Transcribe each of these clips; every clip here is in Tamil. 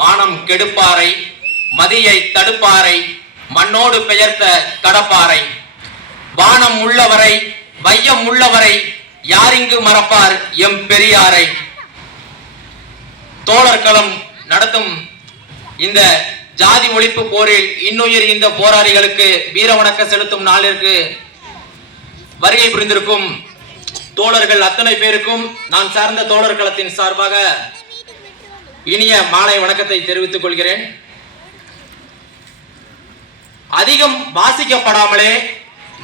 மானம் கெடுப்பாரை மதியை தடுப்பாரை மண்ணோடு பெயர்த்த கடப்பாறை வானம் உள்ளவரை வையம் உள்ளவரை யாரிங்கு மறப்பார் எம் பெரியாரை. தோழர்களம் நடத்தும் இந்த ஜாதி ஒழிப்பு போரில் இன்னுயிர் இந்த போராளிகளுக்கு வீர வணக்கம் செலுத்தும் நாளிற்கு வருகை புரிந்திருக்கும் தோழர்கள் அத்தனை பேருக்கும் நான் சார்ந்த தோழர் களத்தின் சார்பாக இனிய மாலை வணக்கத்தை தெரிவித்துக் கொள்கிறேன். அதிகம் வாசிக்கப்படாமலே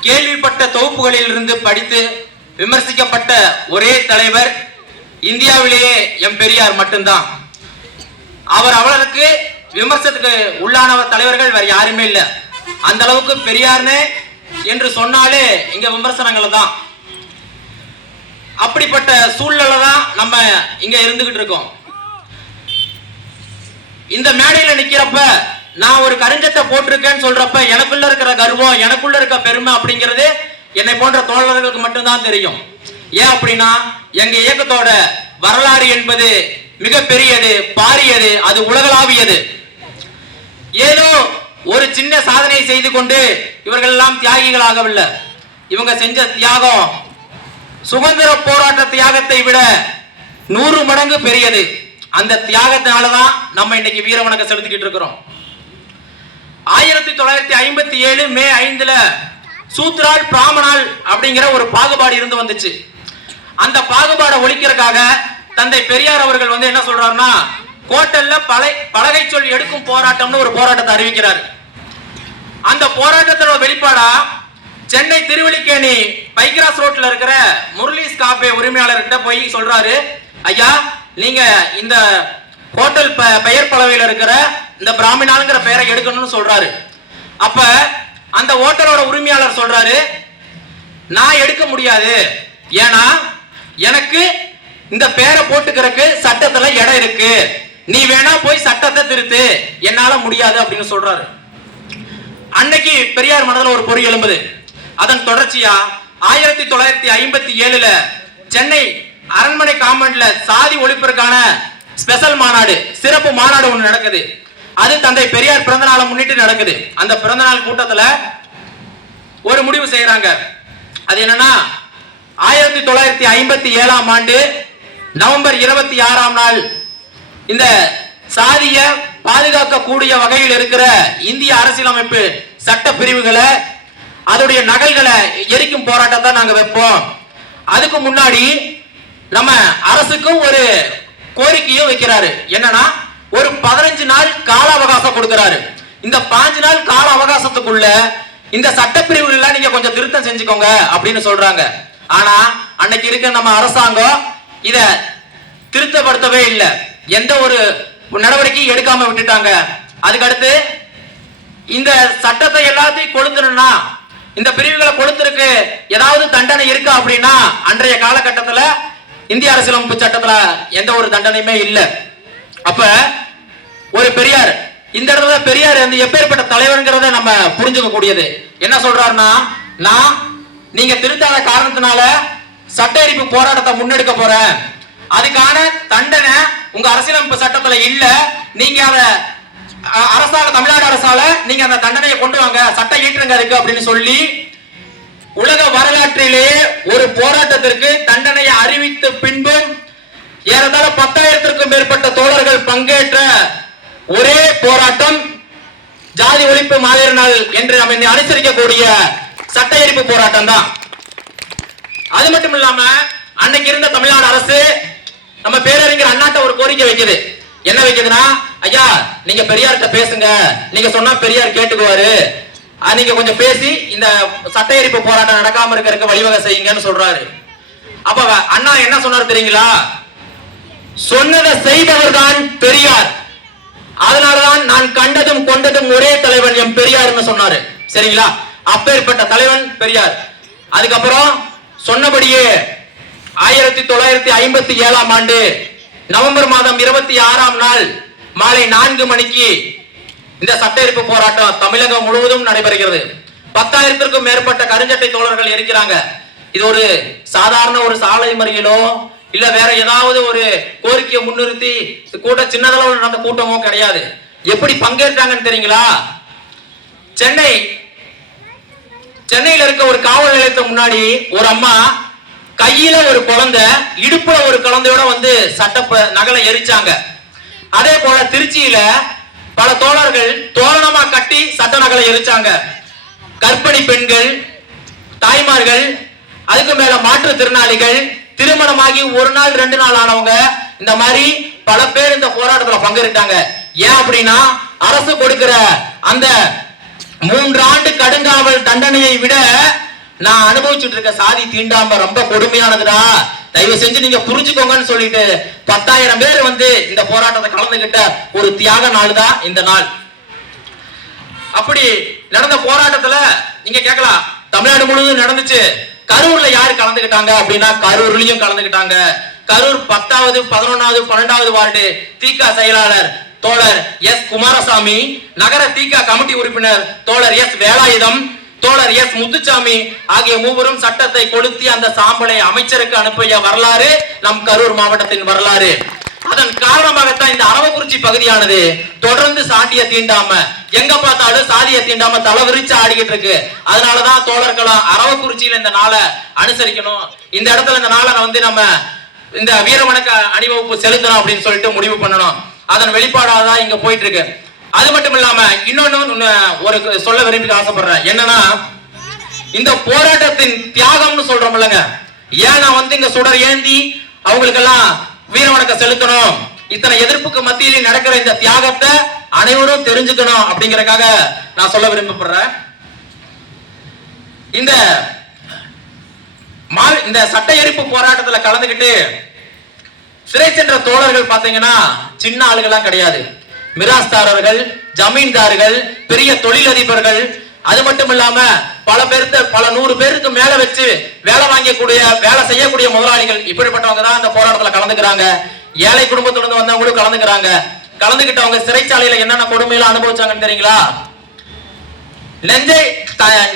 கேள்விப்பட்ட தொகுப்புகளில் இருந்து படித்து விமர்சிக்கப்பட்ட ஒரே தலைவர் இந்தியாவிலேயே எம் பெரியார் மட்டும்தான். அவர் அவருக்கு விமர்சனத்துக்கு உள்ளான தலைவர்கள் வேற யாருமே இல்லை. அந்த அளவுக்கு பெரியார்னு என்று சொன்னாலே இங்க விமர்சனங்கள் தான். அப்படிப்பட்ட சூழ்நிலை தான் நம்ம இங்க இருந்துகிட்டு இருக்கோம். இந்த மேடையில நிக்கிறப்ப நான் ஒரு கருஞ்சத்தை போட்டிருக்கேன்னு சொல்றப்ப எனக்குள்ள இருக்கிற கர்வம் எனக்குள்ள இருக்க பெருமை அப்படிங்கிறது என்னை போன்ற தோழர்களுக்கு மட்டும்தான் தெரியும். ஏன் அப்படின்னா எங்க இயக்கத்தோட வரலாறு என்பது மிக பெரியது பாரியது அது உலகளாவியது. ஏதோ ஒரு சின்ன சாதனை செய்து கொண்டு இவர்கள் எல்லாம் தியாகிகளாகவில்லை. இவங்க செஞ்ச தியாகம் சுதந்திர போராட்ட தியாகத்தை விட நூறு மடங்கு பெரியது. அந்த தியாகத்தினாலதான் நம்ம இன்னைக்கு வீர வணக்கம் செலுத்திக்கிட்டு இருக்கிறோம். ஆயிரத்தி தொள்ளாயிரத்தி ஐம்பத்தி ஏழு மே ஐந்துல சூத்ரால் பிராமணால் அப்படிங்கிற ஒரு பாகுபாடு இருந்து வந்துச்சு. அந்த பாகுபாடை ஒழிக்கிறதுக்காக தந்தை பெரியார் அவர்கள் வந்து என்ன சொல்றாருன்னா கோட்டல்ல பலை பலகை சொல் எடுக்கும் போராட்டம்னு ஒரு போராட்டத்தை அறிவிக்கிறார். அந்த போராட்டத்தோட வெளிப்பாடா சென்னை திருவள்ளிக்கேணி பைக்ராஸ் ரோட்ல இருக்கிற முரளிஸ் காபே உரிமையாளர்கிட்ட போய் சொல்றாரு ஐயா நீங்க இந்த ஹோட்டல் பெயர் பலவையில இருக்கிற இந்த பிராமினாலுங்கிற பெயரை எடுக்கணும்னு சொல்றாரு. அப்ப அந்த ஹோட்டலோட உரிமையாளர் சொல்றாரு நான் எடுக்க முடியாது. ஏன்னா எனக்கு இந்த பேரை போட்டுக்கிறதுக்கு சட்டத்துல இடம் இருக்கு. நீ வேணா போய் சட்டத்தை திருத்து. என்னால முடியாது அப்படின்னு சொல்றாரு. அன்னைக்கு பெரியார் மனதில் ஒரு பொறி எழும்புது. அதன் தொடர்ச்சியா ஆயிரத்தி தொள்ளாயிரத்தி ஐம்பத்தி ஏழுல சென்னை அரண்மனை காம்பவுண்ட்ல சாதி ஒழிப்பிற்கான ஸ்பெஷல் மாநாடு சிறப்பு மாநாடு ஒன்று நடக்குது. அது தந்தை பெரியார் பிறந்த நாளை முன்னிட்டு நடக்குது. அந்த பிறந்த நாள் கூட்டத்துல ஒரு முடிவு செய்யறாங்க அது என்னன்னா ஆயிரத்தி தொள்ளாயிரத்தி ஐம்பத்தி ஏழாம் ஆண்டு நவம்பர் இருபத்தி ஆறாம் நாள் இந்த சாதிய பாதுகாக்கக்கூடிய வகையில் இருக்கிற இந்திய அரசியலமைப்பு சட்ட பிரிவுகளை அதோடைய நகல்களை எரிக்கும் போராட்டத்தை நாங்க வைப்போம். அதுக்கு முன்னாடி நம்ம அரசுக்கும் ஒரு கோரிக்கையும் வைக்கிறாரு. என்னன்னா ஒரு பதினஞ்சு நாள் கால அவகாசம் கொடுக்கிறாரு. இந்த பாஞ்சு நாள் கால அவகாசத்துக்குள்ள இந்த சட்டப்பிரிவுகள்ல நீங்க கொஞ்சம் திருத்தம் செஞ்சுக்கோங்க அப்படின்னு சொல்றாங்க. ஆனா அன்னைக்கு இருக்க நம்ம அரசாங்கம் இத திருத்தப்படுத்தவே இல்லை. எந்த ஒரு நடவடிக்கையும் எடுக்காம விட்டுட்டாங்க. அதுக்கடுத்து இந்த சட்டத்தை எல்லாத்தையும் கொளுத்தணும்னா இந்த பிரிவுகளை கொளுத்திருக்கு ஏதாவது தண்டனை இருக்கா அப்படின்னா அன்றைய காலகட்டத்துல இந்திய அரசியலமைப்பு சட்டத்துல எந்த ஒரு தண்டனையுமே இல்லை. அப்ப ஒரு பெரியார் இந்த இடத்துல பெரியார் வந்து எப்பேற்பட்ட தலைவர்ங்கிறத நம்ம புரிஞ்சுக்க கூடியது என்ன சொல்றாருன்னா நான் நீங்க திருத்தாத காரணத்தினால சட்ட எரிப்பு போராட்டத்தை முன்னெடுக்க போற அதுக்கான தண்டனை உங்க அரசியலமைப்பு சட்டத்துல இல்ல. நீங்க அத அரசால தமிழ்நாடு அரசால நீங்க அந்த தண்டனையை கொண்டு வாங்க. சட்டம் இயற்றுங்க அதுக்கு அப்படின்னு சொல்லி உலக வரலாற்றிலே ஒரு போராட்டத்திற்கு தண்டனையை அறிவித்த பின்பும் ஏறத்தாழ பத்தாயிரத்திற்கும் மேற்பட்ட தோழர்கள் பங்கேற்ற ஒரே போராட்டம் ஜாதி ஒழிப்பு மாவீர நாள் என்று நம்ம அனுசரிக்கக்கூடிய சட்ட எரிப்பு போராட்டம் தான். அது மட்டும் இல்லாம அன்னைக்கு இருந்த தமிழ்நாடு அரசு நம்ம பேரறிஞர் அண்ணாட்ட ஒரு கோரிக்கை வைக்குது. என்ன வைக்குதுன்னா ஐயா நீங்க பெரியார்கிட்ட பேசுங்க. நீங்க சொன்னா பெரியார் கேட்டுக்குவாரு. நீங்க கொஞ்சம் பேசி இந்த சட்ட எரிப்பு போராட்டம் நடக்காம இருக்கிறதுக்கு வழிவகை செய்யுங்கன்னு சொல்றாரு. அப்ப அண்ணா என்ன சொன்னார் தெரியுங்களா? சொன்னதை செய்பவர் தான் பெரியார். அதனாலதான் நான் கண்டதும் கொண்டதும் ஒரே தலைவன் எம் பெரியார்னு சொன்னாரு. சரிங்களா? அப்பேற்பட்ட தலைவன் பெரியார். அதுக்கப்புறம் சொன்னபடியே ஆயிரத்தி தொள்ளாயிரத்தி ஐம்பத்தி ஏழாம் ஆண்டு நவம்பர் மாதம் இருபத்தி ஆறாம் நாள் மாலை நான்கு மணிக்கு இந்த சட்ட எரிப்பு போராட்டம் தமிழகம் முழுவதும் நடைபெறுகிறது. பத்தாயிரத்திற்கும் மேற்பட்ட கருஞ்சட்டை தோழர்கள் இருக்கிறாங்க இது ஒரு சாதாரண ஒரு சாலை மறியலோ இல்ல வேற ஏதாவது ஒரு கோரிக்கையை முன்னிறுத்தி கூட்டம் சின்னதளவு நடந்த கூட்டமோ கிடையாது. எப்படி பங்கேற்றாங்கன்னு தெரியுங்களா? சென்னை சென்னையில இருக்க ஒரு காவல் நிலையத்துக்கு முன்னாடி ஒரு அம்மா கையில ஒரு குழந்தை இடுப்புல ஒரு குழந்தையோட வந்து சட்ட நகலை எரிச்சாங்க. அதே போல திருச்சியில பல தோழர்கள் தோரணமா கட்டி சட்ட நகலை எரிச்சாங்க. கர்ப்பிணி பெண்கள் தாய்மார்கள் அதுக்கு மேல மாற்றுத்திறனாளிகள் திருமணமாகி ஒரு நாள் ரெண்டு நாள் ஆனவங்க இந்த மாதிரி பல பேர் இந்த போராட்டத்துல பங்கெடுத்தாங்க ஏன் அப்படின்னா அரசு கொடுக்கிற அந்த மூன்று ஆண்டு கடுங்காவல் தண்டனையை விட நான் அனுபவிச்சுட்டு இருக்க சாதி தீண்டாம ரொம்ப கொடுமையானதுடா. தயவு செஞ்சு நீங்க புரிஞ்சுக்கோங்கன்னு சொல்லிட்டு பத்தாயிரம் பேர் வந்து இந்த போராட்டத்தை கலந்துகிட்ட ஒரு தியாக நாள் தான் இந்த நாள். அப்படி நடந்த போராட்டத்துல நீங்க கேட்கலாம் தமிழ்நாடு முழுவதும் நடந்துச்சு. கரூர்ல யாரு கலந்துக்கிட்டாங்க அப்படின்னா கரூர்லயும் கலந்துக்கிட்டாங்க கரூர் பத்தாவது பதினொன்னாவது பன்னெண்டாவது வார்டு திக செயலாளர் தோழர் எஸ் குமாரசாமி நகர திக கமிட்டி உறுப்பினர் தோழர் எஸ் வேலாயுதம் தோழர் எஸ் முத்துச்சாமி ஆகிய மூவரும் சட்டத்தை கொளுத்தி அந்த சாம்பலை அமைச்சருக்கு அனுப்பிய வரலாறு நம் கரூர் மாவட்டத்தின் வரலாறு. அதன் காரணமாகத்தான் இந்த அரவக்குறிச்சி பகுதியானது தொடர்ந்து சாட்டிய தீண்டாம எங்க பார்த்தாலும் சாதிய தீண்டாம தலை விரிச்சு ஆடிக்கிட்டு இருக்கு. அதனாலதான் தோழர்களும் அரவக்குறிச்சியில இந்த நாளை அனுசரிக்கணும். இந்த இடத்துல இந்த நாளை வந்து நம்ம இந்த வீரவணக்க அணிவகுப்பு செலுத்தணும் அப்படின்னு சொல்லிட்டு முடிவு பண்ணணும். அதன் வெளிப்பாடாக தான் இங்க போயிட்டு இருக்கு அது மட்டும் இல்லாம இன்னொன்னு ஒரு சொல்ல விரும்பி ஆசைப்படுறேன். என்னன்னா இந்த போராட்டத்தின் தியாகம்னு சொல்றோம்லங்க ஏன் நான் வந்து இங்க சுடர் ஏந்தி அவங்களுக்கெல்லாம் வீர வணக்கம் செலுத்தணும்? இத்தனை எதிர்ப்புக்கு மத்தியில நடக்கிற இந்த தியாகத்தை அனைவரும் தெரிஞ்சுக்கணும் அப்படிங்கறக்காக நான் சொல்ல விரும்பப்படுறேன். இந்த இந்த சட்ட எரிப்பு போராட்டத்துல கலந்துகிட்டு சிறை சென்ற பாத்தீங்கன்னா சின்ன ஆளுகள்லாம் கிடையாது. மிராஸ்தாரர்கள் ஜமீன்தார்கள் பெரிய தொழிலதிபர்கள் அது மட்டும் இல்லாம பல பேர்த்த பல நூறு பேருக்கு மேல வச்சு வேலை வாங்கக்கூடிய வேலை செய்யக்கூடிய முதலாளிகள் இப்படிப்பட்டவங்க தான் அந்த போராட்டத்துல கலந்துக்கிறாங்க. ஏழை குடும்பத்திலிருந்து வந்தவங்களும் கலந்துக்கிறாங்க. கலந்துகிட்டவங்க சிறைச்சாலையில என்னென்ன கொடுமையில அனுபவிச்சாங்கன்னு தெரியுங்களா? நெஞ்சை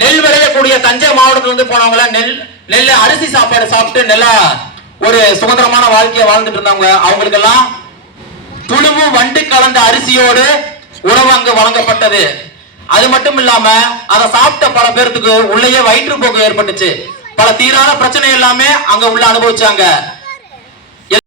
நெல் விளையக்கூடிய தஞ்சை மாவட்டத்துல இருந்து போனவங்க நெல் நெல் அரிசி சாப்பாடு சாப்பிட்டு நெல்லா ஒரு சுதந்திரமான வாழ்க்கையை வாழ்ந்துட்டு இருந்தவங்க அவங்களுக்கெல்லாம் துளுவு வண்டு கலந்த அரிசியோடு உணவு அங்கு வழங்கப்பட்டது. அது மட்டும் இல்லாம அதை சாப்பிட்ட பல பேர்த்துக்கு உள்ளேயே வயிற்றுப்போக்கு ஏற்பட்டுச்சு. பல தீரான பிரச்சனை எல்லாமே அங்க உள்ள அனுபவிச்சாங்க.